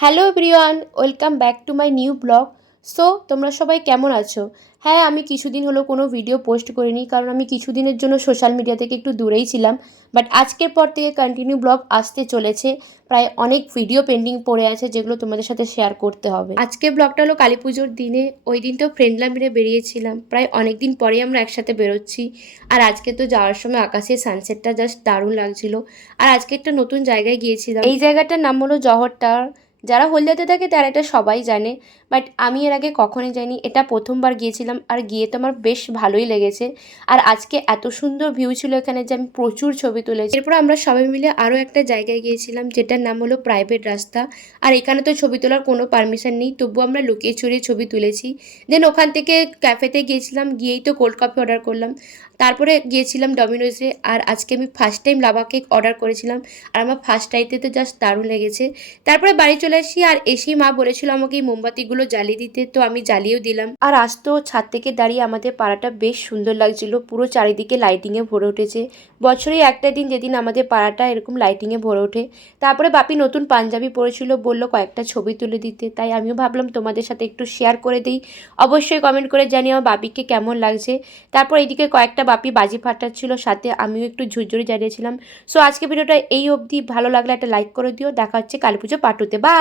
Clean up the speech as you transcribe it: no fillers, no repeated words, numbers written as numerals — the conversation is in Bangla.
Hello everyone, welcome back to my new blog. So তোমরা সবাই কেমন আছো? হ্যাঁ, আমি কিছুদিন হলো কোনো ভিডিও পোস্ট করিনি, কারণ আমি কিছুদিনের জন্য সোশ্যাল মিডিয়া থেকে একটু দূরেই ছিলাম। বাট আজকের পর থেকে কন্টিনিউ ব্লগ আসতে চলেছে। প্রায় অনেক ভিডিও পেন্ডিং পড়ে আছে, যেগুলো তোমাদের সাথে শেয়ার করতে হবে। আজকের ব্লগটা হলো কালী পুজোর দিনে। ওই দিন তো ফ্রেন্ডরা মিলে বেরিয়েছিলাম, প্রায় অনেক দিন পরেই আমরা একসাথে বেরোচ্ছি। আর আজকে তো যাওয়ার সময় আকাশের সানসেটটা জাস্ট দারুণ লাগছিল। আর আজকে একটা নতুন জায়গায় গিয়েছিলাম। এই জায়গাটার নাম হলো জহর টাওয়ার। যারা হলদিয়াতে থাকে তারা এটা সবাই জানে, বাট আমি এর আগে কখনোই যাইনি। এটা প্রথমবার গিয়েছিলাম, আর গিয়ে তো আমার বেশ ভালোই লেগেছে। আর আজকে এত সুন্দর ভিউ ছিল এখানে যে আমি প্রচুর ছবি তুলেছি। এরপর আমরা সবাই মিলে আরও একটা জায়গায় গিয়েছিলাম, যেটার নাম হলো প্রাইভেট রাস্তা। আর এখানে তো ছবি তোলার কোনো পারমিশন নেই, তবুও আমরা লুকিয়ে চুরিয়ে ছবি তুলেছি। দেন ওখান থেকে ক্যাফেতে গিয়েছিলাম, গিয়েই তো কোল্ড কফি অর্ডার করলাম। তারপরে গিয়েছিলাম ডমিনোজে। আর আজকে আমি first time lava cake order করেছিলাম, আর আমার ফার্স্ট টাইতে তো জাস্ট দারুণ লেগেছে। তারপরে বাড়ি চলে আসি, আর এসেই মা বলেছিল আমাকে এই মোমবাতিগুলো জ্বালিয়ে দিতে, তো আমি জ্বালিয়েও দিলাম। আর আজ তো ছাদ থেকে দাঁড়িয়ে আমাদের পাড়াটা বেশ সুন্দর লাগছিল, পুরো চারিদিকে লাইটিংয়ে ভরে উঠেছে। বছরেই একটা দিন যেদিন আমাদের পাড়াটা এরকম লাইটিংয়ে ভরে ওঠে। তারপরে বাপি নতুন পাঞ্জাবি পরেছিল, বললো কয়েকটা ছবি তুলে দিতে, তাই আমিও ভাবলাম তোমাদের সাথে একটু শেয়ার করে দিই। অবশ্যই কমেন্ট করে জানিও আমার বাপিকে কেমন লাগছে। তারপর এইদিকে কয়েকটা বাপি বাজি ফাটাচ্ছিল, সাথে আমিও একটু ঝুরঝুরি জ্বালিয়েছিলাম। সো আজকে ভিডিওটা এই অবধি। ভালো লাগলে একটা লাইক করে দিও। দেখা হচ্ছে কালী পুজো পার্ট 2-তে। বাই।